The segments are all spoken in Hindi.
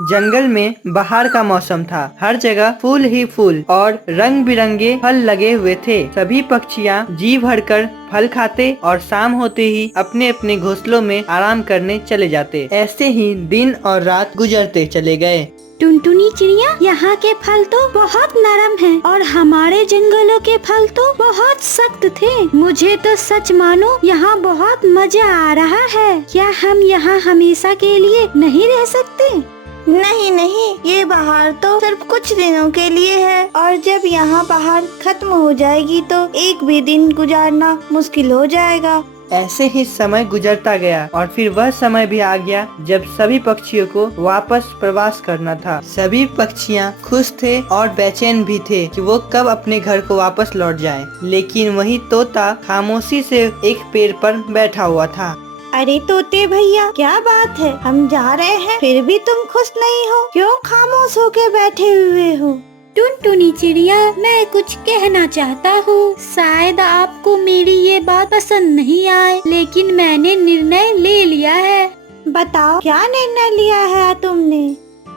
जंगल में बहार का मौसम था। हर जगह फूल ही फूल और रंग बिरंगे फल लगे हुए थे। सभी पक्षियाँ जी भरकर फल खाते और शाम होते ही अपने अपने घोंसलों में आराम करने चले जाते। ऐसे ही दिन और रात गुजरते चले गए। टुनटुनी चिड़िया, यहाँ के फल तो बहुत नरम हैं और हमारे जंगलों के फल तो बहुत सख्त थे। मुझे तो सच मानो यहाँ बहुत मजा आ रहा है। क्या हम यहाँ हमेशा के लिए नहीं रह सकते? नहीं नहीं, ये बहार तो सिर्फ कुछ दिनों के लिए है और जब यहाँ बहार खत्म हो जाएगी तो एक भी दिन गुजारना मुश्किल हो जाएगा। ऐसे ही समय गुजरता गया और फिर वह समय भी आ गया जब सभी पक्षियों को वापस प्रवास करना था। सभी पक्षियाँ खुश थे और बेचैन भी थे कि वो कब अपने घर को वापस लौट जाएं। लेकिन वही तोता खामोशी से एक पेड़ पर बैठा हुआ था। अरे तोते भैया, क्या बात है? हम जा रहे हैं फिर भी तुम खुश नहीं हो, क्यों खामोश होके बैठे हुए हो? टुनटुनी चिड़िया, मैं कुछ कहना चाहता हूँ। शायद आपको मेरी ये बात पसंद नहीं आए, लेकिन मैंने निर्णय ले लिया है। बताओ, क्या निर्णय लिया है तुमने?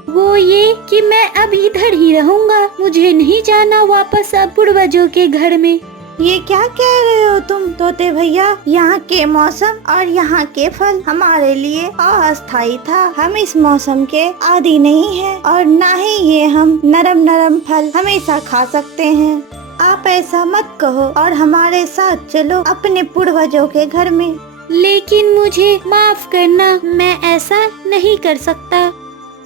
वो ये कि मैं अब इधर ही रहूँगा। मुझे नहीं जाना वापस अब पूर्वजों के घर में। ये क्या कह रहे हो तुम तोते भैया? यहाँ के मौसम और यहाँ के फल हमारे लिए अस्थायी था। हम इस मौसम के आदी नहीं हैं और न ही ये हम नरम नरम फल हमेशा खा सकते हैं। आप ऐसा मत कहो और हमारे साथ चलो अपने पूर्वजों के घर में। लेकिन मुझे माफ करना, मैं ऐसा नहीं कर सकता।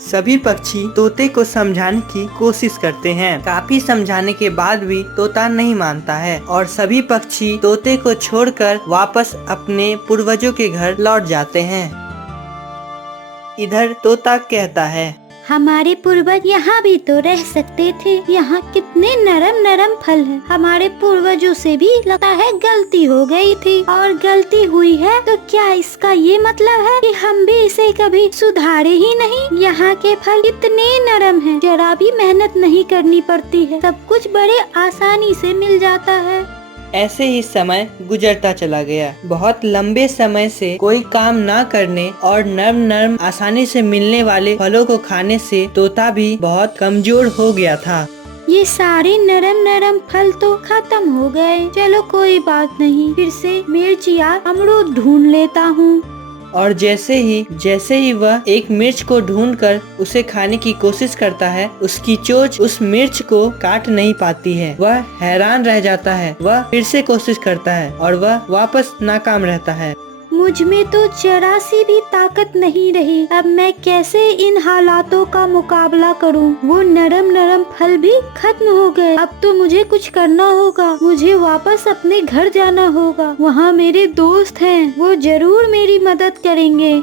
सभी पक्षी तोते को समझाने की कोशिश करते हैं। काफी समझाने के बाद भी तोता नहीं मानता है और सभी पक्षी तोते को छोड़कर वापस अपने पूर्वजों के घर लौट जाते हैं। इधर तोता कहता है, हमारे पूर्वज यहाँ भी तो रह सकते थे। यहाँ कितने नरम नरम फल हैं। हमारे पूर्वजों से भी लगता है गलती हो गई थी, और गलती हुई है तो क्या इसका ये मतलब है कि हम भी इसे कभी सुधारे ही नहीं? यहाँ के फल इतने नरम हैं, जरा भी मेहनत नहीं करनी पड़ती है, सब कुछ बड़े आसानी से मिल जाता है। ऐसे ही समय गुजरता चला गया। बहुत लंबे समय से कोई काम ना करने और नरम नरम आसानी से मिलने वाले फलों को खाने से तोता भी बहुत कमजोर हो गया था। ये सारे नरम नरम फल तो खत्म हो गए। चलो कोई बात नहीं, फिर से मिर्च या अमरूद ढूंढ लेता हूँ। और जैसे ही वह एक मिर्च को ढूंढकर उसे खाने की कोशिश करता है, उसकी चोंच उस मिर्च को काट नहीं पाती है। वह हैरान रह जाता है। वह फिर से कोशिश करता है और वह वापस नाकाम रहता है। मुझ में तो जरा सी भी ताकत नहीं रही। अब मैं कैसे इन हालातों का मुकाबला करूं? वो नरम नरम फल भी खत्म हो गए। अब तो मुझे कुछ करना होगा। मुझे वापस अपने घर जाना होगा। वहाँ मेरे दोस्त हैं, वो जरूर मेरी मदद करेंगे।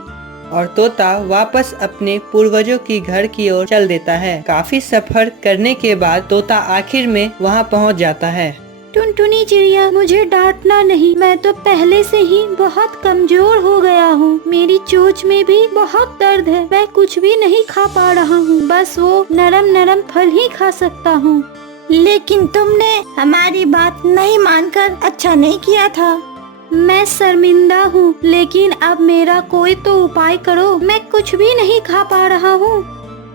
और तोता वापस अपने पूर्वजों की घर की ओर चल देता है। काफी सफर करने के बाद तोता आखिर में वहाँ पहुँच जाता है। टुनटुनी चिड़िया, मुझे डांटना नहीं। मैं तो पहले से ही बहुत कमजोर हो गया हूँ। मेरी चोंच में भी बहुत दर्द है। मैं कुछ भी नहीं खा पा रहा हूँ, बस वो नरम नरम फल ही खा सकता हूँ। लेकिन तुमने हमारी बात नहीं मानकर अच्छा नहीं किया था। मैं शर्मिंदा हूँ, लेकिन अब मेरा कोई तो उपाय करो। मैं कुछ भी नहीं खा पा रहा हूँ।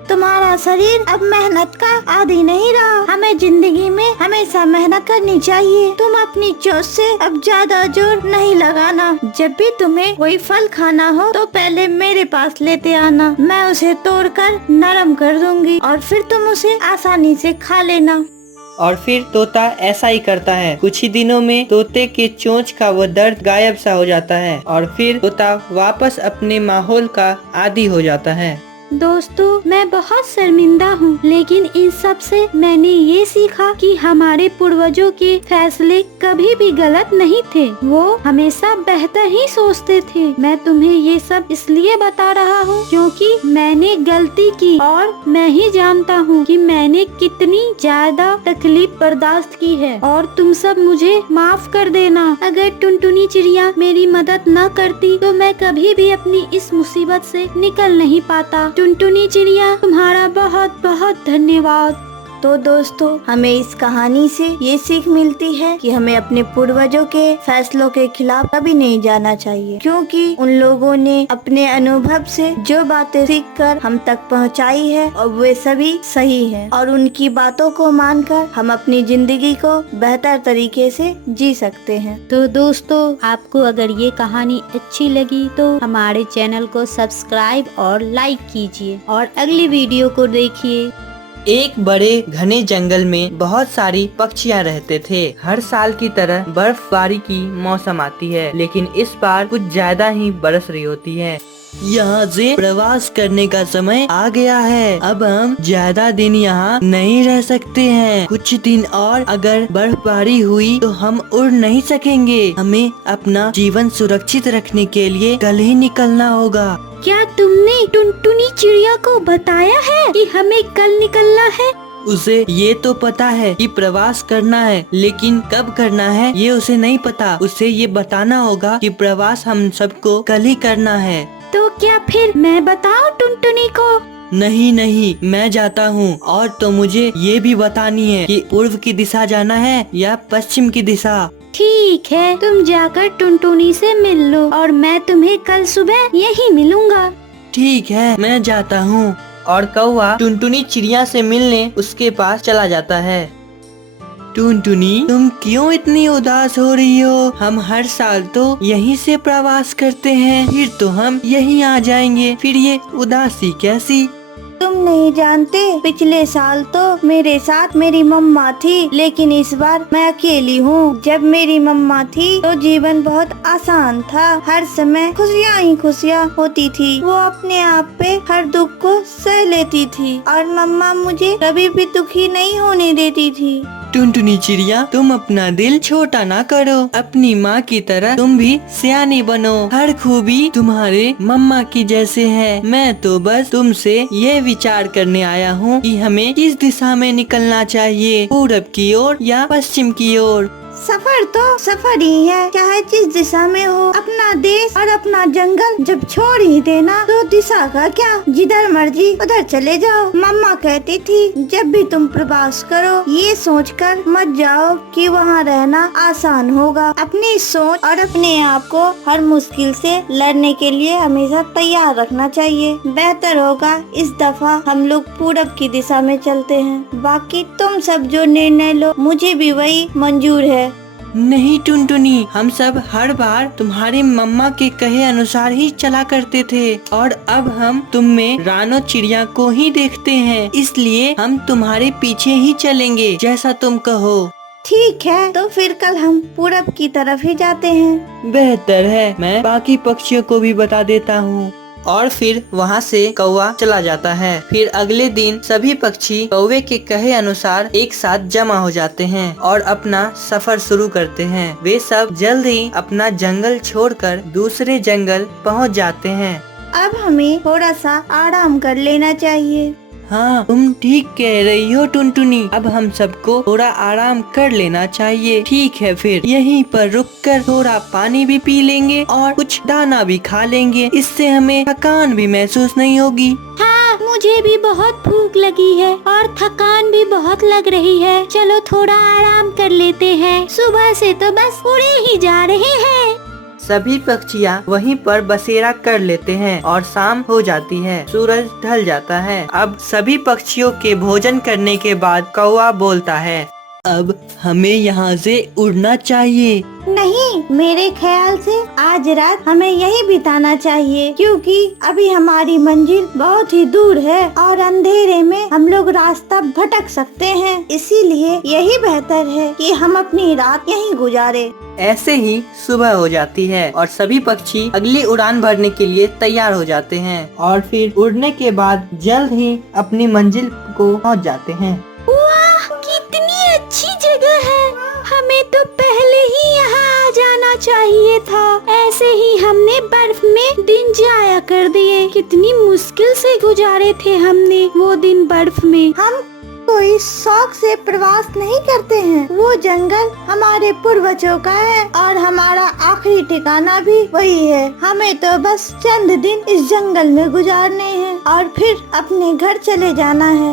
तुम्हारा शरीर अब मेहनत का आदी नहीं रहा। हमें जिंदगी में हमेशा मेहनत करनी चाहिए। तुम अपनी चोंच से अब ज्यादा जोर नहीं लगाना। जब भी तुम्हें कोई फल खाना हो तो पहले मेरे पास लेते आना। मैं उसे तोड़कर नरम कर दूंगी और फिर तुम उसे आसानी से खा लेना। और फिर तोता ऐसा ही करता है। कुछ ही दिनों में तोते के चोंच का वो दर्द गायब सा हो जाता है और फिर तोता वापस अपने माहौल का आदी हो जाता है। दोस्तों, मैं बहुत शर्मिंदा हूँ, लेकिन इन सब से मैंने ये सीखा कि हमारे पूर्वजों के फैसले कभी भी गलत नहीं थे। वो हमेशा बेहतर ही सोचते थे। मैं तुम्हें ये सब इसलिए बता रहा हूँ क्योंकि मैंने गलती की और मैं ही जानता हूँ कि मैंने कितनी ज्यादा तकलीफ बर्दाश्त की है, और तुम सब मुझे माफ कर देना। अगर टुनटुनी चिड़िया मेरी मदद न करती तो मैं कभी भी अपनी इस मुसीबत से निकल नहीं पाता। टुनटुनी चिड़िया, तुम्हारा बहुत बहुत धन्यवाद। तो दोस्तों, हमें इस कहानी से ये सीख मिलती है कि हमें अपने पूर्वजों के फैसलों के खिलाफ कभी नहीं जाना चाहिए, क्योंकि उन लोगों ने अपने अनुभव से जो बातें सीखकर हम तक पहुंचाई है और वे सभी सही है, और उनकी बातों को मानकर हम अपनी जिंदगी को बेहतर तरीके से जी सकते हैं। तो दोस्तों, आपको अगर ये कहानी अच्छी लगी तो हमारे चैनल को सब्सक्राइब और लाइक कीजिए और अगली वीडियो को देखिए। एक बड़े घने जंगल में बहुत सारी पक्षियाँ रहते थे। हर साल की तरह बर्फबारी की मौसम आती है, लेकिन इस बार कुछ ज्यादा ही बरस रही होती है। यहाँ से प्रवास करने का समय आ गया है। अब हम ज्यादा दिन यहाँ नहीं रह सकते हैं। कुछ दिन और अगर बर्फबारी हुई तो हम उड़ नहीं सकेंगे। हमें अपना जीवन सुरक्षित रखने के लिए कल ही निकलना होगा। क्या तुमने टुनटुनी चिड़िया को बताया है कि हमें कल निकलना है? उसे ये तो पता है कि प्रवास करना है, लेकिन कब करना है ये उसे नहीं पता। उसे ये बताना होगा कि प्रवास हम सबको कल ही करना है। तो क्या फिर मैं बताऊं टुनटुनी को? नहीं नहीं, मैं जाता हूँ। और तो मुझे ये भी बतानी है कि पूर्व की दिशा जाना है या पश्चिम की दिशा। ठीक है, तुम जाकर टुनटुनी से मिल लो और मैं तुम्हें कल सुबह यहीं मिलूंगा। ठीक है, मैं जाता हूँ। और कौवा टुनटुनी चिड़िया से मिलने उसके पास चला जाता है। टुनटुनी, तुम क्यों इतनी उदास हो रही हो? हम हर साल तो यहीं से प्रवास करते हैं, फिर तो हम यहीं आ जाएंगे, फिर ये उदासी कैसी? तुम नहीं जानते, पिछले साल तो मेरे साथ मेरी मम्मा थी, लेकिन इस बार मैं अकेली हूँ। जब मेरी मम्मा थी तो जीवन बहुत आसान था। हर समय खुशियाँ ही खुशियाँ होती थी। वो अपने आप पे हर दुख को सह लेती थी और मम्मा मुझे कभी भी दुखी नहीं होने देती थी। टुनटुनी चिड़िया, तुम अपना दिल छोटा ना करो। अपनी माँ की तरह तुम भी सियानी बनो। हर खूबी तुम्हारे मम्मा की जैसे है। मैं तो बस तुमसे ये विचार करने आया हूँ कि हमें किस दिशा में निकलना चाहिए, पूरब की ओर या पश्चिम की ओर। सफर तो सफर ही है, चाहे जिस दिशा में हो। अपना देश और अपना जंगल जब छोड़ ही देना तो दिशा का क्या, जिधर मर्जी उधर चले जाओ। मम्मा कहती थी जब भी तुम प्रवास करो ये सोचकर मत जाओ कि वहाँ रहना आसान होगा। अपनी सोच और अपने आप को हर मुश्किल से लड़ने के लिए हमेशा तैयार रखना चाहिए। बेहतर होगा इस दफा हम लोग पूरब की दिशा में चलते हैं। बाकी तुम सब जो निर्णय लो मुझे भी वही मंजूर है। नहीं टुनटुनी, हम सब हर बार तुम्हारी मम्मा के कहे अनुसार ही चला करते थे, और अब हम तुम में रानो चिड़िया को ही देखते हैं, इसलिए हम तुम्हारे पीछे ही चलेंगे जैसा तुम कहो। ठीक है, तो फिर कल हम पूरब की तरफ ही जाते हैं। बेहतर है, मैं बाकी पक्षियों को भी बता देता हूँ। और फिर वहाँ से कौवा चला जाता है। फिर अगले दिन सभी पक्षी कौवे के कहे अनुसार एक साथ जमा हो जाते हैं और अपना सफर शुरू करते हैं। वे सब जल्द ही अपना जंगल छोड़कर दूसरे जंगल पहुँच जाते हैं। अब हमें थोड़ा सा आराम कर लेना चाहिए। हाँ, तुम ठीक कह रही हो टुनटुनी। अब हम सबको थोड़ा आराम कर लेना चाहिए। ठीक है, फिर यहीं पर रुककर थोड़ा पानी भी पी लेंगे और कुछ दाना भी खा लेंगे। इससे हमें थकान भी महसूस नहीं होगी। हाँ, मुझे भी बहुत भूख लगी है और थकान भी बहुत लग रही है। चलो थोड़ा आराम कर लेते हैं। सुबह से तो बस उड़े ही जा रहे हैं। सभी पक्षियाँ वहीं पर बसेरा कर लेते हैं और शाम हो जाती है, सूरज ढल जाता है। अब सभी पक्षियों के भोजन करने के बाद कौवा बोलता है, अब हमें यहाँ से उड़ना चाहिए। नहीं, मेरे ख्याल से आज रात हमें यही बिताना चाहिए, क्योंकि अभी हमारी मंजिल बहुत ही दूर है और अंधेरे में हम लोग रास्ता भटक सकते हैं। इसीलिए यही बेहतर है कि हम अपनी रात यहीं गुजारे। ऐसे ही सुबह हो जाती है और सभी पक्षी अगली उड़ान भरने के लिए तैयार हो जाते हैं और फिर उड़ने के बाद जल्द ही अपनी मंजिल को पहुँच जाते हैं। वाह, कितनी अच्छी जगह है। हमें तो पहले ही यहाँ आ जाना चाहिए था। ऐसे ही हमने बर्फ में दिन जाया कर दिए। कितनी मुश्किल से गुजारे थे हमने वो दिन बर्फ में। हम कोई शौक से प्रवास नहीं करते हैं। वो जंगल हमारे पूर्वजों का है और हमारा आखिरी ठिकाना भी वही है। हमें तो बस चंद दिन इस जंगल में गुजारने हैं और फिर अपने घर चले जाना है।